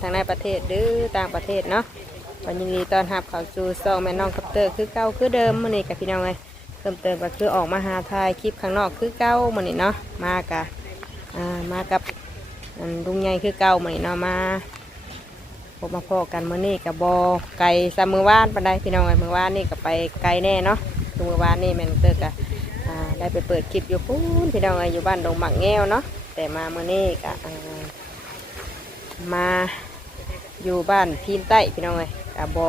ทางในประเทศหรือต่างประเทศเนาะวันยินดีตอนรับเขาสู่ซองแม่น้องกับเตอร์คือเก่าคือเดิมมื้อนี้กับพี่น้องเลยเพิ่มเติมก็คือออกมาหาถ่ายคลิปข้างนอกคือเก่ามื้อนี้เนาะมากะอ่ามากับลุงใหญ่คือเก่ามื้อนี้เนาะมาพบมาพอกันมื้อนี้กับบอไก่ซามือว่านปานใดพี่น้องเอ้ยมือว่านนี่ก็ไปไกลแน่เนาะคือมือว่านนี่แม่นองเตอร์กะอ่าได้ไปเปิดคลิปอยู่พูนพี่น้องเอ้ยอยู่บ้านดงหมักแง้วเนาะแต่มามื้อนี้กะมา อยู่บ้านพีนใต้พี่น้องเลยกับบอ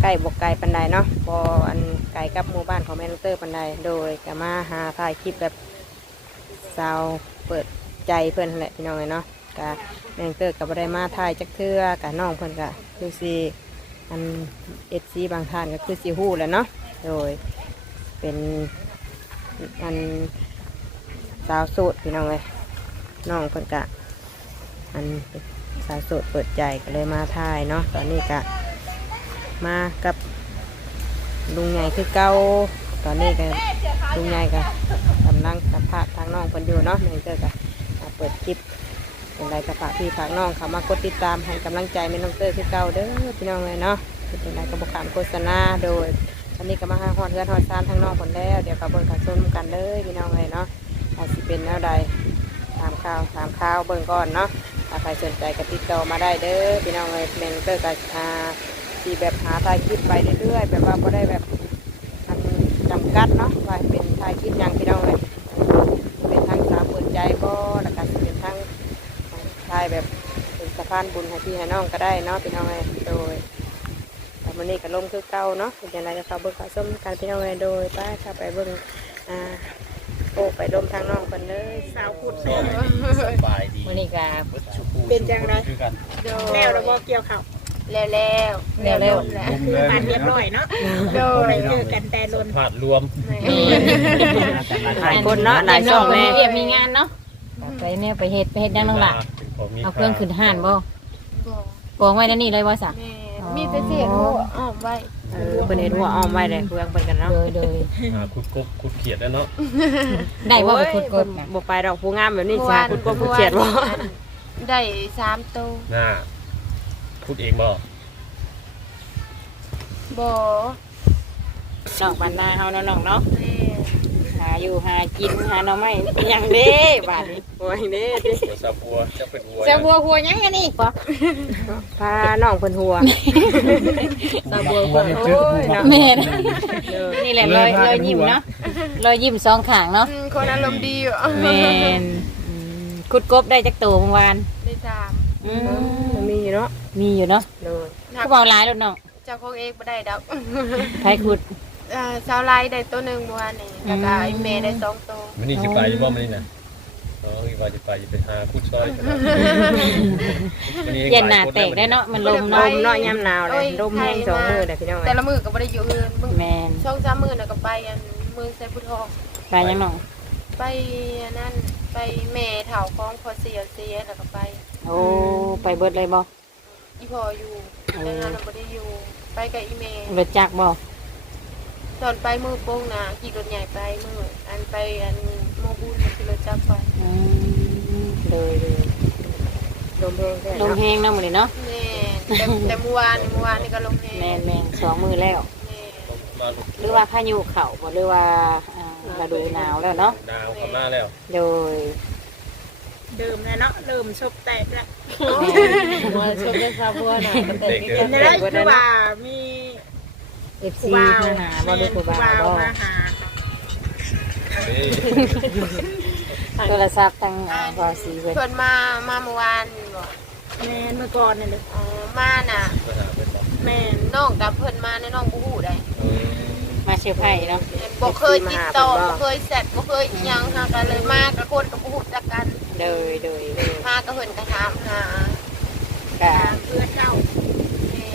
ใกล้บอกไกลปันใดเนาะบออันไกลกับหมู่บ้านของแมนลูกเตอร์ปันใดโดยก็มาหาถ่ายคลิปแบบสาวเปิดใจเพื่อนแหละพี่น้องเลยเนาะกะแมนลูกเตอร์กับไดมาถ่ายจักเทื่อกะน้องเพื่อนกะคือซีอันเอฟซีบางท่านก็คือซีฮู้แหล้วเนาะโดยเป็นอันสาวสูตรพี่น้องเลยน้องเพื่อนกะอัน สาวโสดเปิดใจก็เลยมาถ่ายเนาะตอนนี้ก็มากับลุงใหญ่คือเก้าตอนนี้ก็ลุงใหญ่ก็กำลังสัมภาษณ์ทางน้องคนอยู่เนาะเนื่องจากก็เปิดคลิปเป็นไรกระฝากพี่ฝากน้องเขามากดติดตามให้กำลังใจไม่น้องเตอร์คือเก่าเด้อพี่น้องเลยเนาะเป็นไรกระบอกขามโฆษณาโดยตอนนี้ก็มาหาฮอดเฮือนฮอดซานทางน้องคนแล้วเดี๋ยวกับเบิ้งขันส้มกันเลยพี่น้องเลยเนาะอาจจะเป็นแนวใดถามข่าวถามข่าวเบิ่งก่อนเนาะ ถ้าใครสนใจก็ติดต่อมาได้เด้อพี่น้องเลยเมนเตอร์กับอาที่แบบหาถ่ายคลิปไปเรื่อยๆแบบว่าบ่ได้แบบอันจำกัดเนาะว่าเป็นถ่ายคลิปอย่างพี่น้องเลยเป็นทั้งสาวเปิดใจบ่แล้วก็เป็นทั้งถ่ายแบบเป็นสะพานบุญให้พี่ให้น้องก็ได้เนาะพี่น้องเลยโดยแต่วันนี้ก็ลงคือเก่าเนาะเป็นอย่างไรก็เข้าเบิ่งเข้าส้มกันพี่น้องเลยโดยไปเข้าไปเบิ่งอ่า โอ้ไปดมทางน้องกันเลยสาวขุดโซ่สบายดีวันนี้ก็เป็นจังไรคือกันแล้วเราบอกเกี่ยวเขาแล้วแล้วแล้วแล้วแล้วคือมันเรียบร้อยเนาะโดยไปเจอกันแต่ลสันมผัสรวมหลายคนเนาะหลายช่องแม่เรียบมีงานเนาะไปเนี่ยไปเฮ็ดไปเฮ็ดยังนั่งล่ะเป็นของมีเอาเครื่องขึ้นห้านบ่บ่กองไว้นั่นนี่เลยว่าสะแม่มีแต่เสียงหัวอ้อมไว้เออเป็นเห็นหัวอ้อมไว้เลยเพื่อนเพิ่นกันเนาะโดยโดยหาขุดกบขุดเขียดแล้วเนาะได้ว่าไปขุดกโอ้บยน่ะบ่ไปดอกผู้งามแบบนี้สิหาขุดกบขุดเขียดบ่ได้สามตัวหน้าขุดเองบ่บ่น้องบ้านนาเฮาเนาะน้องเนาะแม่หาอยู่หากินหาหน่อไม้หยังเด้บาดนี้โอ้ยเด้ติหัวซาบัวจะเป็นหัวเจ้าบัวหัวหยังอันนี้บ่พาน้องเพิ่นหัวซาบัวหัวโอ้ยเนาะแม่นเด้อนี่แหละรอยรอยยิ้มเนาะรอยยิ้มสองข้างเนาะอืมคนอารมณ์ดีอยู่แม่นอืมขุดกบได้จักโตเมื่อวานได้สามอืมันมีอยู่เนาะมีอยู่เนาะโดยนักผู้เบาหลายแล้วน้องเจ้าของเองบ่ได้ดอกใครขุด อ่าสาวไลน์ได้ตัวหนึงเมื่อวานนี้แล้วก็ไอ้แม่ได้สองตัวมันนี่สิไปอยู่บ่มันนี่น่ะอ๋ออีว่าจะไปจะไปหาขุดซอยกันวันนี้เย็นหน้าแตกได้เนาะมันลมลเนาะมเนาะยามหนาวเลยลมแห้งสองมือเด้อพี่น้องแต่เอ้ยละมื้อก็บ่ได้อยู่เฮือนมึงแม่นช่องสามมื้อน่ะก็ไปอันเมืองไซพุทองไปยังน้องไปอันนั่นไปแม่เฒ่าของพอเสียเสียแล้วก็ไป โอ้ไปเบิดเลยบ่อีพออยู่แต่งานเราไม่ได้อยู่ไปกับอีเมย์รถจักรบ่ ตอนไปมือโป้งนะขี่รถใหญ่ไปมืออันไปอันโมบุญขี่รถจักรไปอืมเลยเลยลมแห้งแท้ลมเนาะแห้งเนาะมื้อนี้เนาะแม่แต่แต่เมื่อวานนี่เมื่อวานนี่ก็ลงแน่แม่นแม่นสองมือแล้วแม่มาหรือว่าพายุเข้าบ่หรือว่าอ่าฤดูหนาวแล้วเนาะดาวเข้ามาแล้ว โดยเดิมแล้วเนาะเริ่มชบแตกแล้วบ่ชมได้ซาบัวน่ะมันเด็กเกิเกิเป็นนได้คือว่ามี เอฟผู้ซีบ่าวมาหาบ่ได้ผู้บ่าวบ่าวบ่มาหานี่โทรศัพท์ทางอ่าบอสีเพิ่นเพิ่นมามาเมื่อวานนี่บ่แม่นเมื่อก่อนนี่นเลยอ๋อมาน่ะมาหาเป็นบ่แม่นน้องกับเพิ่นมาในน้องบ่ฮู้ได้เออมาเชียร์ไผ่เนาะบ่เคยติดต่อบ่เคยแซดบ่เคยอิหยังหากันเลยมากับคนกับบ่ฮู้จักกัน โดยโดยโดยมากับเพิ่นก็ถามหาก็ตามเพื่อเจ้า แม่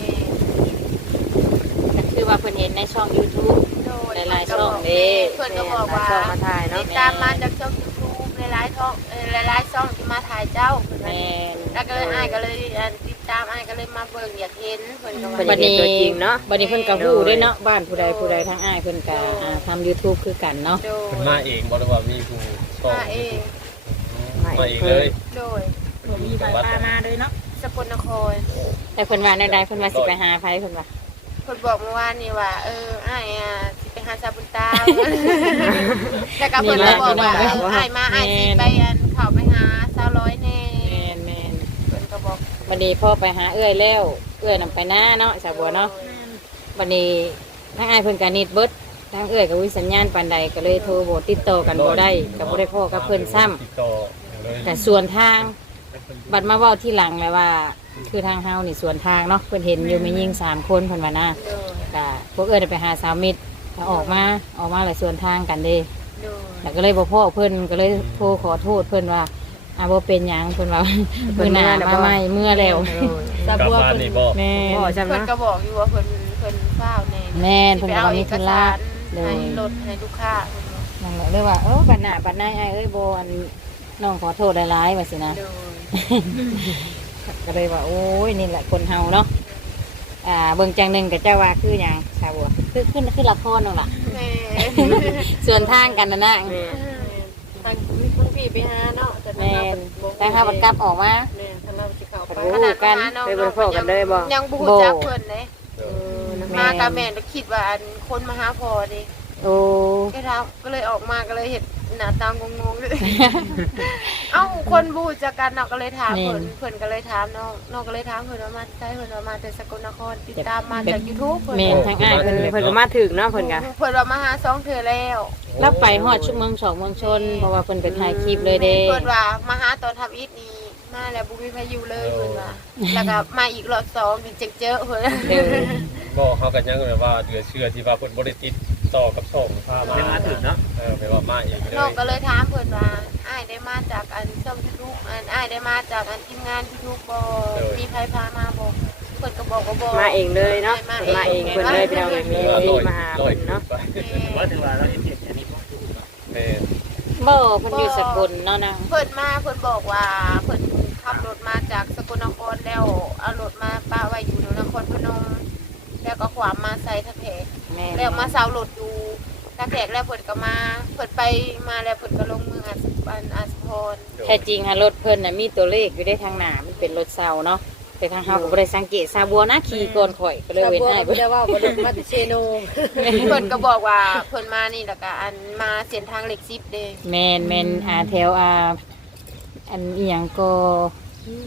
ก็คือ ว่าเพิ่นเห็นในช่อง YouTube โดยหลายๆช่องเด้เพิ่นก็บอกว่าช่องมาถ่ายเนาะติดตามมาจากช่องยูทูบหลายๆช่องเอ่อหลายๆช่องที่มาถ่ายเจ้าเพิ่นว่าแม่นแล้วก็เลยอ้ายก็เลยอ่าติดตามอ้ายก็เลยมาเบิ่งอยากเห็นเพิ่นก็เพิ่นว่าอยากเห็นตัวจริงเนาะ บัดนี้เพิ่นก็ฮู้ด้วยเนาะบ้านผู้ใดผู้ใดทางอ้ายเพิ่นก็อ่าทำ YouTube คือกันเนาะ โดยเพิ่นมาเองบ่ได้ว่ามีผู้ชอบมาเองมาเองเลยโดยผมมีใบปลามาเลยเนาะสกลนครแต่เพิ่นว่าในใดเพิ่นว่าสิไปหาไผเพิ่นว่า เพิ่นบอกเมื่อวานนี่ว่า เอออ้ายอะสิไปหาซาบุญตาแต่ก็เพิ่นก็บอกว่าเอออ้ายมาอ้ายสิไปอันเข้าไปหาสาวร้อยแน่แม่นแม่นเพิ่นก็บอกบัดนี้พ่อไปหาเอื้อยแล้วเอื้อยนำไปหน้าเนาะสาวบัวเนาะบัดนี้ทางอ้ายเพิ่นก็นิดเบิดทางเอื้อยก็วิสัญญาณปานใดก็เลยโทรบ่ติดต่อกันบ่ได้ก็บ่ได้พ่อกับเพิ่นซ้ำติดต่อเลยแต่ส่วนทางบัดมาเว้าที่หลังเลยว่า คือทางเฮานี่ส่วนทางเนาะเพิ่นเห็นอยู่มียิงสามคนเพิ่นว่านะโดยก็พวกเอื้อยได้ไปหาสาวมิตรก็ออกมาออกมาหลายส่วนทางกันเด้โดยแล้วก็เลยบอกพ่อเพิ่นก็เลยโทรขอโทษเพิ่นว่าอาบ่เป็นหยังเพิ่นว่าเพิ่นหน้ามาใหม่เมื่อแล้วสากลับบัวบ้านเพิ่นนี่บ่แม่พ่อนจำเพิ่นเนาะก็บอกอยู่ว่าเพิ่นเพิ่นเฝ้าวแน่แม่นสิเพิ่นไปก็เอาว่าเอมีกธุสาระรโดยให้รถให้ลูกค้าเพิ่นว่านั่นแหละเลยว่าเออบัดหน้าบัดหน้าไอ้ายเอ้ยบ่อันน้องขอโทษหลายๆว่าสินะ โดย ก็เลยว่าโอ้ยนี่แหละคนเฮาเนาะอ่าเบิ่งจังหนึงกับเจ้าว่าคือหยังชาวบัวคือคือคือละครนั่นล่ะแม่ส่วนทางกันนะนะแม่ทางคุณพี่ไปหาเนาะแต่แม่นแต่ถ้าบัดกลับออกมาแม่ทางเราสิเข้าไปโอ้ขนาดกันมาหาน้องไปบริโภคกันเลยบ่ยังบ่ฮู้จักเพิ่นเด้เอเอออนะแม่มากับแม่แล้วคิดว่าอันคนมาหาพอเดิโอ้ก็ทำก็เลยออกมาก็เลยเห็น หน้าตางงๆเลย เอ้าคนบูจักกันเนาะก็เลยถามเพิ่นเพิ่นก็เลยถามน้องน้องก็เลยถามเพิ่นว่ามาใช่เพิ่นว่ามาแต่สกลนครติดตามมาจาก YouTube เพิ่นแม่นทางอ้ายเพิ่นเพิ่นก็มาถึงเนาะเพิ่นก็เพิ่นว่ามาหาสองเทื่อแล้วรับไปฮอดชุมเมืองสองเมืองชนเพราะว่าเพิ่นเป็นถ่ายคลิปเลยเด้เพิ่นว่ามาหาตอนทำอิฐนี่มาแล้วบ่มีพายุเลยเพิ่นว่าแล้วก็มาอีกรอบสองถึงจะเจอเพิ่นเด้อบ่เขากันยังแบบว่าเดือเชื่อที่ว่าเพิ่นบ่ได้ติด ต่อกับช่องพามามาถึงเนาะเออแปลว่ามาเองเลยน้องก็เลยถามเพิ่นว่าอ้ายได้มาจากอันช่อง YouTube อันอ้ายได้มาจากอันทีมงาน YouTube บ่มีใครพามาบ่เพิ่นก็บอกว่าบ่มาเองเลยเนาะมามาเองเพิ่นเลยพี่น้องเอ้ยมีเออลอยมาหาลอยเพิ่นเนาะไปว่าถึงว่าเราเห็นเห็นอันนี้บ่แม่บ่เพิ่นอยู่สกลเนาะนะเพิ่นมาเพิ่นบอกว่าเพิ่นขับรถมาจากสกลนครแล้วเอารถมาป้าไว้อยู่ในนครพนมแล้วก็ขวามมาใส่ทะแขก แม่แล้วมาเซารถอยู่ทะแขกแล้วเพิ่นก็มาเพิ่นไปมาแล้วเพิ่นก็ลงมืออัสปันอัสพรแท้จริงฮะรถเพิ่นน่ะมีตัวเลขอยู่ได้ทางหน้ามันเป็นรถเซาเนาะแต่ทางเฮาก็บ่ได้สังเกตซาบัวนะขี่ก่อนข่อยก็เลยเว้นให้เพิ่นว่าบ่ได้มาติเชโนเพิ่นก็บอกว่าเพิ่นมานี่แล้วก็อันมาเส้นทางเหล็กซิปเด้แม่นแม่นอาแถวอาอันอีหยังก็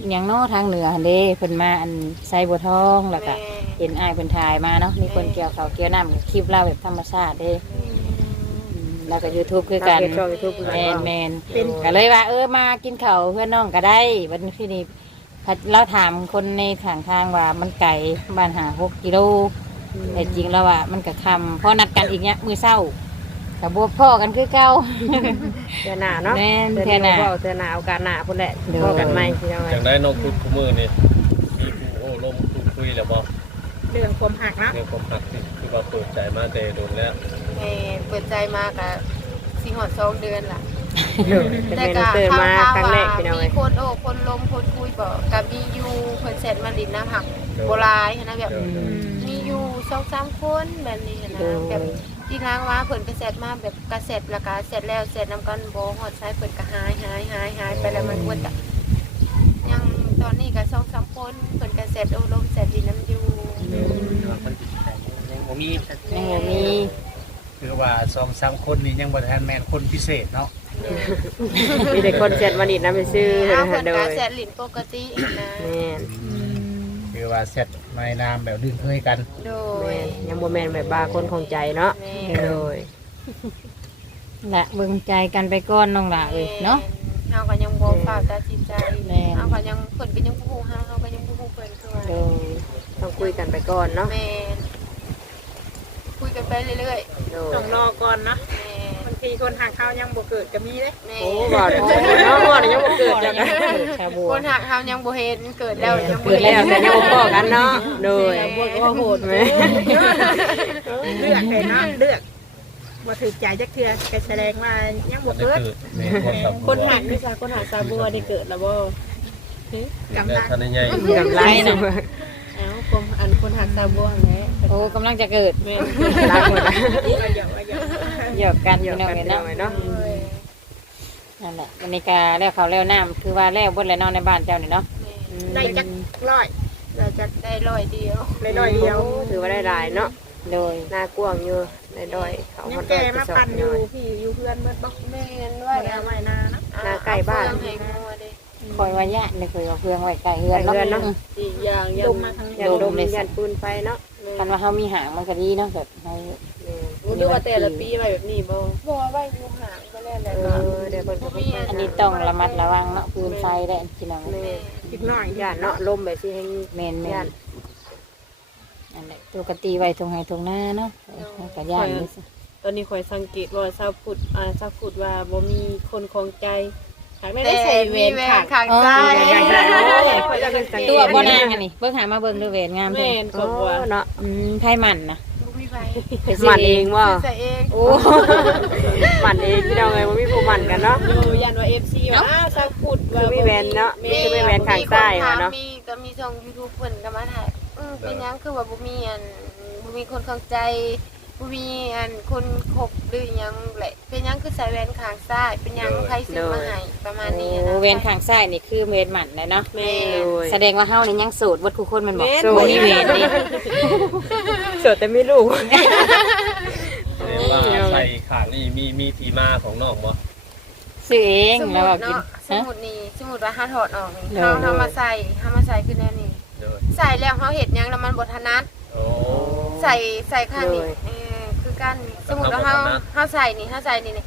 อีหยังเนาะทางเหนือหั่นเด้เพิ่นมาอันไซบัวทองแล้วก็แม่ เห็นอ้ายเพิ่นถ่ายมาเนาะมีคนเกี่ยวเขาวเกี่ยวน้ำคลิปเล่าแบบธรรมชาติเด้อืมแล้วก็ YouTube คือกันทางเพจช่อง YouTube คือกันแมนเนาะแมนก็เลยว่า เออมากินข้าวเพื่อนน้องก็ได้วันที่นี้พัดเราถามคนในทางทางว่ามันไก่บ้านหาหกกิโลแต่จริงแล้วว่ามันก็คำเพราะนัดกันอีกเนี้ยมือเศร้ากับบวพ่อกันคือเก้าเทื่อหน้าเนาะแม่นเทื่อเทื่อหน้าเว้าเทื่อหน้าเอาการหน้าพุ่นแหละเด้อพอกันใหม่พี่น้องเอ้อยย่างได้น้องคุดคู่มือนี่มีผู้โอ้ลมผู้คุยแล้วบ่ เรื่องความหักนะเรื่องความหักนี่คือว่าเปิดใจมาแต่โดนแล้วแม่เปิดใจมาก็สิฮอดสองเดือนล่ะแต่แม่น้องเตือนมาครั้งแรกพี่น้องมีเอ้ยคนโอ้คนลมคนคุยบอกกับมีอยู่เพิ่นเสร็จมาดินน้ำหักโบราณนะแบบเดี๋ยวมีอยู่สองสามคนแบบนี้นะแบบที่ล้างว่าเพิ่นกระเสร็จมาแบบกระเสร็จแล้วก็เสร็จแล้วเสร็จนำกันโบหอดใช้เพิ่นก็หายหายหายหายไปแล้วมันอ้วนกะยังตอนนี้ก็สองสามคนเพิ่นกระเสร็จโอ้ลมเสร็จดินน้ำอยู่ แต่ว่าคนติดใจยังบ่มียังบ่มีคือว่าสองสามคนนี่ยังบ่ทันแม่นคนพิเศษเนาะมีแต่คนเซ็ตมาดิดน้ำไปซื้ออ้าวเพิ่นโดก็ยเสร็จลิ้นปกตินะแม่นคือว่าเสร็จในนามแบบดึงเคยกันโดแม่ยนยังบ่แม่นแบบบาคนของใจเนาะแม่โดยละเบิ่งใจกันไปก่อนน้องหล่ะเอ้ยเนาะ เฮาก็ยังบ่ฝากตัดสินใจแม่ เฮาก็ยังเพิ่นก็ยังบ่ฮู้เฮาเฮา คุยกันไปก่อนเนาะ แม่นคุยกันไปเรื่อยโดยต้องรอก่อนนะๆแม่นบางทีคนหักเขายังบ่เกิดก็มีเด้แม่โอ้บ่เดี๋ยวเนาะบ่เดี๋ยวยังบ่เกิดจังนะชาวบัวคนหักเฮายังบ่เห็นเกิดแล้วยังบ่เกิดเห็แล้วนแต่ยังบ่พอกันเนาะ โดยพวกว่าโหดแม่เลือกเลยเนาะเลือกบ่ถือใจจักเทื่อก็แสดงว่ายังบ่อันนี้เกิดคือแม่ความสำคัญคนหักนี่ซะคนหักซาบัวได้เกิดแล้วบ่กำลัง ท่านใหญ่กำลังนะเอ้าคน อันคนหักซาบัวแหละโอ้กำลังจะเกิดรักหมดอะก็อย่าว่าอย่าหยอกกันเดี๋พี่ยวน้องกันเอ้ยเดี๋ยวเนาะเนาะนั่นแหละวันนี้กาแล้วเขาวแล้วน้ำคือว่าแล้วเบนแล้วนอนในบ้านเจ้านี่เนาะโได้จักร้อยได้จักได้ร้อยเดียวได้ร้อยเดียวถือว่าได้หลายเนาะโดยหน้ากว้างอยู่ได้ดอยเขายัฮองดแกดอยมาสอบปั่นอหยู่น่อยพี่อยู่เพื่อนเมื่อบอกแม่นไว้ว่าเอาไว้นานะหน้าใกล้บ้าน เอเฟืองให้งัวเด้คอยว่าญาติเลยคอยว่าเพื่อนไว้ใกล้เฮือนใกล้เฮือนเนาะอืมอีกอย่างยัลงมมาทางนี้ยันลมยันปืนไฟเนาะกันว่าเฮามีหางมันก็ดีเนาะแบบเฮารู้ด้วยว่าแต่ละปีไปแบบนี้บ่บ่ไว้อยู่ห่างก็แล้วแหละเออเดี๋ยวเพิ่นก็บ่มีอันนี้ต้องระมัดระวังเนาะปืนไฟได้พี่น้องแม่อีกหน่อยย่านเนาะลมแบบสิให้แม่นแม่ย่านนอันนี้ปกติไว้ตรงไหนตรงหน้าเนาะก็ย่านนี่สิตอนนี้คอยสังเกตว่าชาวพุทธอ่าชาวพุทธว่าบ่มีคนของใจหาก ไม่แต่ได้ใส่เวมีรแหวค่ะนข้างซ้ายเขาจะเป็นสังเกตตัวบ่นางอันนี้เบิ่งหามาเบิ่งดูเวรงามเพิ่แม่นนก็ว่าเนาะอืมไทยมันนะบ่มีไฟไปซื้อเองว่าใส่เองโอ้หมันเองพี่น้องเอ้ยบ่มีผู้หมันกันเนาะอยู่ยันว่า FC ว่าอ้าวชาวพุทธว่าคือมีแหวนเนาะแม่คือมีแหวนข้างซ้ายว่ะเนาะ มีก็มีช่อง YouTube เพิ่นก็มาถ่ายอือเป็นหยังคือว่าบ่มีอันบ่มีคนเข้าใจ บ่มีอันคนคบหรือหยังแหละ เป็นหยังคือใส่แหวนข้างซ้าย เป็นหยังใครซื้อมาให้ประมาณนี้นะโอ้เวนข้างซ้ายนี่คือเวนหมันเลยเนาะแม่โดย แสดงว่าเฮานี่ยังโสดวัดคู่คนแมันบอกแม่นโสดนี่เวนนี่เสือแต่ไม่ลูก แสดงว่าใส่ขางนี่มีมีที่มาของน้องบ่ซื้อเองสมมุแล้วติว่ากินเนาะสมฮะ มุตินี่สมมุติว่าเฮาถอดออกนี่เออ เฮาเฮามาใส่เฮามาใส่คือแนวนี้ เด้อใส่แล้วเฮาเฮ็ดหยังแล้วมันบ่ถนัด โอ้ใส่ใส่ข้างนี้เออ คือกัน สมมุติว่าเฮาเฮาใส่นี่เฮาใส่นี่นี่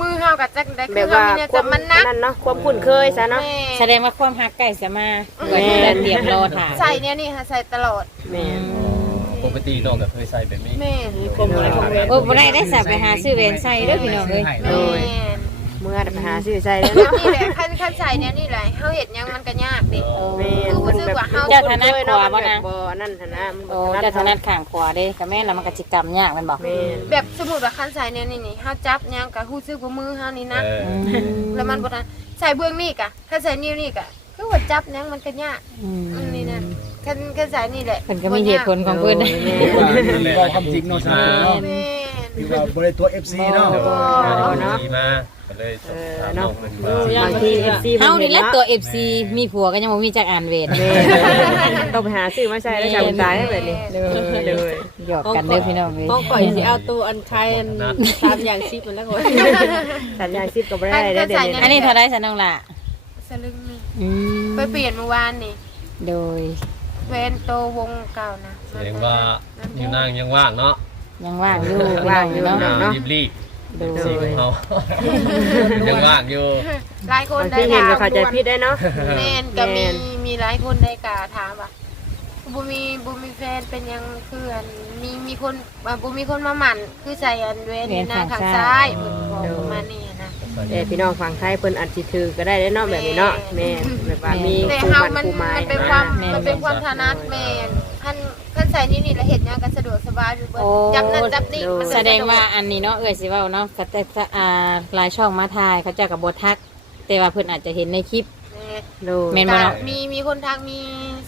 มือเฮาก็จักได้แบคือบเฮาว่ามีเนี่ยควาจะมมันนักนั่นเนาะความคุ้นเคยซะเนาะ แม่แสดงว่าความฮักใกล้จะมาเพื่อที่จะเตรียมรอถ่ายใส่เนี่ยนี่ค่ะใส่ตลอดแม่นปกติน้องก็เคยใส่แบบนี้แม่นความหมายของแหวนโอ้บ่ได้ได้สับไปหาซื้อเวนใส่เด้อพี่น้องเอ้ย แม่นเมื่อไปหาซื้อใส่แล้วแล้วเนาะนี่แหละคันคันใส่เนี่ยนี่แหละเฮาเฮ็ดหยังมันก็ยากดิแม่นมันแบบเจ้าธนัดขวาบ่แบนะบบ่นั่นธนะมันโอ้บ่เจ้าถนัดข้างขวาเด้ก็แม่นแล้วมันก็สิกรรมยากแมันบอกแม่นแบบสมมุติว่าคันใส่เนี่ยนี่นี่เฮาจับหยังก็ฮู้สึกว่ามือเฮานี่นะเอออืมแล้วมันบ่ทันใส่เบื้องนี่กะถ้าใส่นิ้วนี่กะคือว่าจับหยังมันก็ยากอืมอันนี้นะคันคันใส่นี่แหละเพิ่นก็มีเหตุผลของเพิ่นก็ความจริงเนาะสำหรับเนาะ แม่น คือว่าบ่ได้ตัว FC เนาะเดี๋ยวบ่มาเนาะที่มาก็เลยสอบถามน้องเพิ่นว่าบางที FC เฮานี่แหละตัว FC มีผัวก็ยังบ่มีจักอ่านเวทแม่นต้องไปหาซื้อมาใส่แล้วจะตายให้แบบนี้เลยหยอกกันเด้อพี่น้องเอ้ยห้องข่อยสิเอาตู้อันไทยอันสามอย่างซิปมันแล้วก่อนสัญญาณซิปก็บ่ได้ได้เดี๋ยวนี้อันนี้เท่าไรสันน้องล่ะสลึงนี่อืมไปเปลี่ยนเมื่อวานนี่โดยเวนโตวงเก่านะแสดงว่าอยู่นางยังว่างเนาะ ยังว่างอยู่พี่น้องอยู่เนาะนางรีบรีบโดสียของเขายังว่างอยู่ หลายคนบางได้ทีเห็นถามก็เข้าใจผิดได้เนาะ แม่นก็มีแม่น มีหลายคนได้กาถามว่าบุมีบุมีแฟนเป็นหยังคืออันมีมีคนอ่าบุมีคนมาหมั่นคือใส่อันเวนหน้าข้างซ้ายเพิ่นบอกประมาณนี้นะ แต่พี่น้องฝั่งไทยเพิ่นอาจสิถือก็ได้เนาะแบบนี้เนาะแม่นแบบว่ามีแต่คู่เฮามันมันคู่ไม้มันเป็นความมันเป็นความถนัดแม่นท่าน ท่านใส่นี่นี่แล้วเห็นหยังก็สะดวกสบายอยู่เบิดโอ้ จับนั่นจับนี่มันก็แสดงว่าอันนี้เนาะเอ้ยสิเว้าเนาะก็แต่อ่าหลายช่องมาถ่ายเขาเจ้าก็บ่ทัก แต่ว่าเพิ่นอาจจะเห็นในคลิปแม่นโดยแม่นบ่เนาะมีมีคนทางมี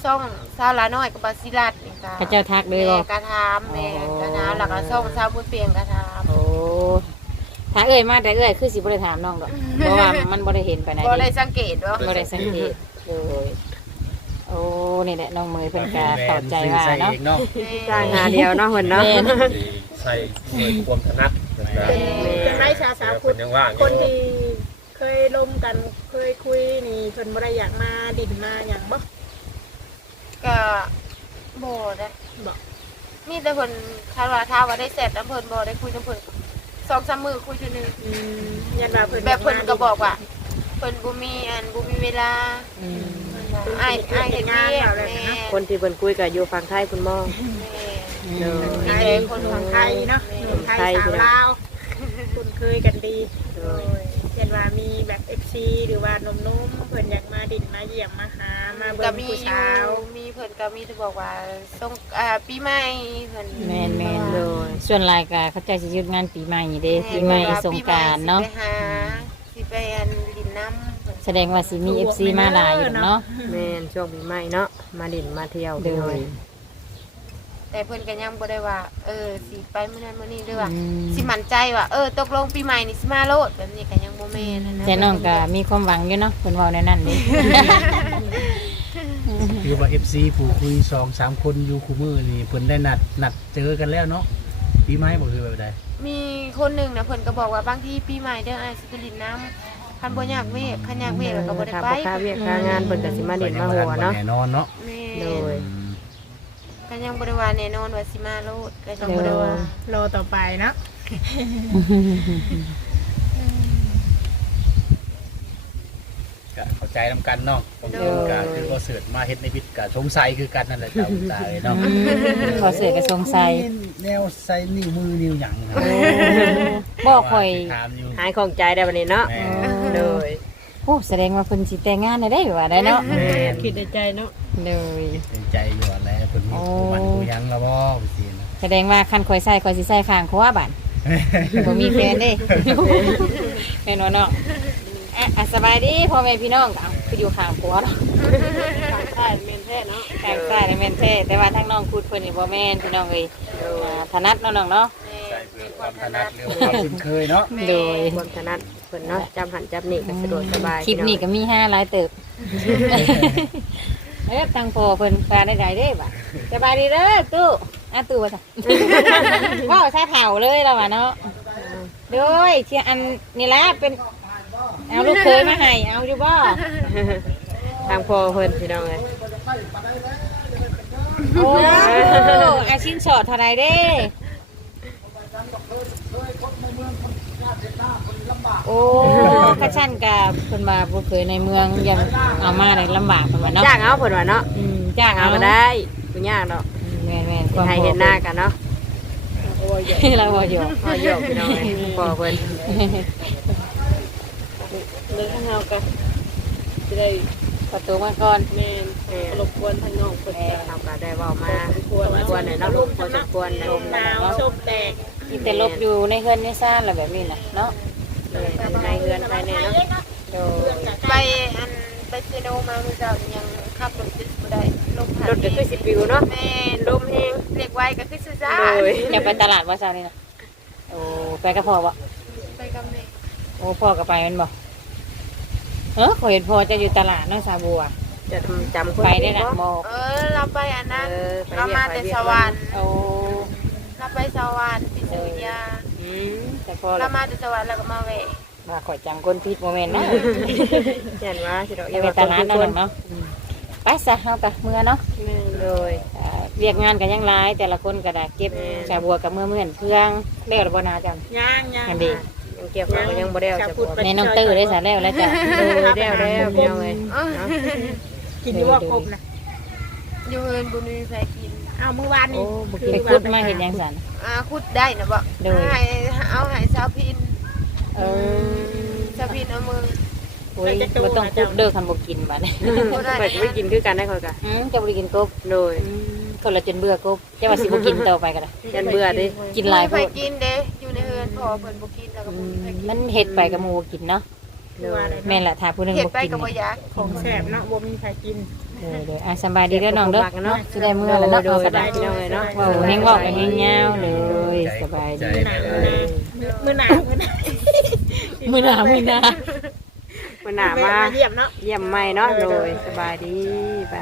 ซ่องสาวลาน้อยกับบาซิลัดนี่ก็เขาเจ้าทักเลยแม่บ่กระทามแม่กระทามแล้วก็ซ่องสาวบุญเปลียงกระทามโอ้ถ้าเอ้ยมาแต่เอ้ยคือสิบ่ได้ถามน้องดอกเพราะว่ามันบ่ได้เห็นไปไหนบ่ใดได้สังเกตว่าบ่ได้สังเกตเลย โอ้นี่แหละน้องเมยเพิ่นก็เข้าใจว่าเนาะเนาะจ้างหาเดียวเนาะเพิ่นเนาะแม่นใส่ด้วยความถนัดนะเป็นเป็นไม้ชาสาวคพุทนธยังว่างอคนยู่ที่เคยลมกันเคยคุยนี่เพิ่นบ่ได้อยากมาดินมาหยังบ่ก็บ่ได้บ่มีแต่เพิ่นคาดว่าถ้าว่าได้เสร็จแล้วเพิ่นบ่ได้คุยกับเพิ่นสองสามมื้อคุยทีนึงอืมยันว่าเพิ่นแบบเพิ่นก็บอกว่าเพิ่นบ่มีอันบ่มีเวลาอืม อ้ายอ้ายเฮ็ดงานแม่คนที่เพิ่นคุยกับอยู่ฝั่งไทยคุณหมอแม่เด้อไทยคนของไทยเนาะหนุ่มไทยสาวลาวคุ้นเคยกันดีโดยเช่นว่ามีแบบ FC หรือว่าหนุ่มๆเพิ่นอยากมาดินมาเยี่ยมมาหามาก็เบิ่งมีผู้อสาวยู่มีเพิ่นก็มีที่บอกว่าส่งอ่าปีใหม่เพิ่นแม่นแม่นโดยส่วนหลายก็เขาเจ้าสิหยุดงานปีใหม่เด้ปีใหม่สงกรารเนาะสิไปหาสิไปอันดินน้ำ แสดงว่าสิมี FC มาหลายอยู่เนาะ แม่นช่วงปีใหม่เนาะมาเด่นมาเที่ยวโดพี่น้อยยแต่เพิ่นก็ยังบ่ได้ว่า เออสิไปมื้อนั้นมื้อนี้ด้วยว่าอืม สิมั่นใจว่าเออตกลงปีใหม่นี่สิมาโลดแบบนี้ก็ยังบ่แม่นนะแต่น้องก็มีความหวังอยู่เนาะเพิ่นเว้าในนั้นนี่ คือว่า FC ผู้คุย2 3คนอยู่คู่มือนี่เพิ่นได้นัดนัดเจอกันแล้วเนาะปีใหม่บ่คือแบบใดมีคนหนึ่งนะเพิ่นก็บอกว่าบางทีปีใหม่เด้อไอ้ายสิไปลินน้ำ คันบ่อยากเวกคันอยากเวกแล้วก็บ่ได้ถ้าไปบ่ค่าเวียกค่างานเพิ่นก็สิมาเด่นมาหัวเนาะแน่นอนเนาะแม่โดย ก็ยังบ่ได้ว่าแน่นอนว่าสิมาโลดก็ยังบ่ได้ว่าโลต่อไปเนาะก็เข้าใจนํกันเนาะผมเองก็คือว่าเสิร์ชมาเฮ็ดในวิทย์ก็สงสัยคือกันนั่นแหละเจ้าตาเอ้ยเนาะพอเสือก็สงสัยแนวใส่นิ้วมือนิ้วหยังครับบอกข่อย ถามอยู่หายของใจได้บัดนี้เนาะ แม่ โดยโอ้แสดงว่าเพิ่นสิแต่งงานได้ได้ว่าได้เนาะแม่คิดในใจเนาะเลยเป็นใจอยู่อะไรเพิ่นมีผู้มันผู้หยังแล้วบ่สินะแสดงว่าคันข่อยใส่ข่อยสิใส่ข้างขวาบัดบ่มีแฟนเด้แม่นบ่เนาะอะอะสบายดีพ่อแม่พี่น้องก็เอาคืออยู่ข้างขวาเนาะใช่แม่นแท้เนาะข้างซ้ายนี่แม่นแท้แต่ว่าทางน้องพูดเพิ่นนี่บ่แม่นพี่น้องเอ้ยอ่าถนัดเนาะน้องเนาะ ใจเพื่อความถนัดเรื่องความคุ้นเคยเนาะโดย ความถนัด เพิ่นเนาะจำหันจำนี่ก็สะดวกสบายคลิปนี้ก็มีห้าหลายเติบเอ๊ะตังพอเพิ่นแฟนได้ไดเด้บ่ะสบายดีเด้อตู้อะตู้ว่าซะว้าวซาเผาเลยแล้วว่ะเนาะโดยเที่ยอันนี่ละเป็นเอาลูกเคยมาให้เอาอยู่บ่ทางพ่อเพิ่นพี่น้องเอ้ยโอ้อาชิ้นสอดเท่าไรเด้ โอ้ข้าชันกับเพิ่นมาบ่เคยในเมืองยังเอามาได้ลำบากเพิ่นว่าเนาะจ้างเอาเพิ่นว่าเนาะอืมจ้างเอาเอาก็ได้บ่ยากดอกแม่นแม่นเห็นให้เห็นหน้ากันเนาะเราบ่อยู่พอโยกพี่น้องเอ้ยพ่อเพิ่นเลยทางเฮาก็จะได้ประตูมาก่อนแม่นรบกวนทางน้องเพิ่นแม่ก็เราก็ได้เว้ามาพอสมควรเลยเนาะลูกพอสมควรเลยหนาวชมแดดมีแต่ลบอยู่ในเฮือนในซ่านแล้วแบบนี้น่ะเนาะ เลยในเฮือนภายในเนาะโดยไปอันไปเซโนมามื้อเช้ายังขับรถติดบ่ได้ลมพัดรถก็คือสิปิวเนาะแม่ลมแฮงเรียกไว้ก็คือสุซ่าโดยจะไปตลาดว่าเช้านี้น่ะโอ้ไปกับพ่อบ่ไปกับแม่โอ้พ่อก็ไปแมันบ่เออขอยเห็นพ่อจะอยู่ตลาดเนาะซาบัวจะจำคนไปได้น่ะหมอเออเราไปอันนั้นเออไปเราเรียกมาไปแต่เรียกสวรรค์โอ้ เราไปสวรรค์ที่สุริยา อืม แต่พ่อเรามาแต่สวรรค์แล้วก็มาแหวะมาขอยจังคนผิดโมเมนต์นะเห็นว่าสิดอกไปตลาดเนาะน้องเนาะไปซะเฮาตะเมื่อเนาะแม่นโดยอ่าเรียกงานกันยังหลายแต่ละคนก็ได้เก็บแม่น ชาบัวกับเมื่อเมื่อนเพื่องแล้วหรือบ่นาจัง ย่างย่างอันดี ยังเกี่ยวกับยังบ่ได้เอาจะบอกแม่น้องตื้อได้ซะแล้วแล้วจ้ะโดยแล้วแล้วพี่น้องเอ้ยเอ้าเนาะกินอยู่ว่ากบนะอยู่เฮินบุญมีแฟกินเอาเมื่อวานนี้ไปคุดมาเห็นยังสันอ่าคุดได้นะบ่โดย ให้ เอาให้สาวพินเออสาวพินเอามือโอ้ยบ่ต้องคุดเด้อคันบ่กินบัดนี้บ่ได้ไปไม่กินคือกันได้ค่อยกะอืมจะบ่ได้กินกบโดยอืมคนละจนเบื่อกบจะว่าสิบ่กินต่อไปก็ได้ยันเบื่อดิกินหลายไปโพดกินเด้อยู่ในเฮือนพอเพิ่นบ่กินแล้วก็อืบ่มมีใครกินมันเฮ็ดไปกับหมู่บ่กินเนาะโดยแม่นล่ะถ้าผู้หนึงเฮ็ดบ่ไปกินก็บ่อยากของแสบเนาะบ่มีใครกิน เออเด้ออะสำบายดีเด้อน้องเด้อเนาะสิได้มื้อแล้วเนาะโดเอายกระได้ดาษพี่น้องเอ้ยเนาะเว้าแฮงเว้ากันแฮงยาวเลยสบายดีหนาวมื้อหนาวมื้อหนาวมื้อหน้ามื้อหน้ามันหนามาเยี่ยมเนาะเยี่ยมใหม่เนาะโดยสบายดีไป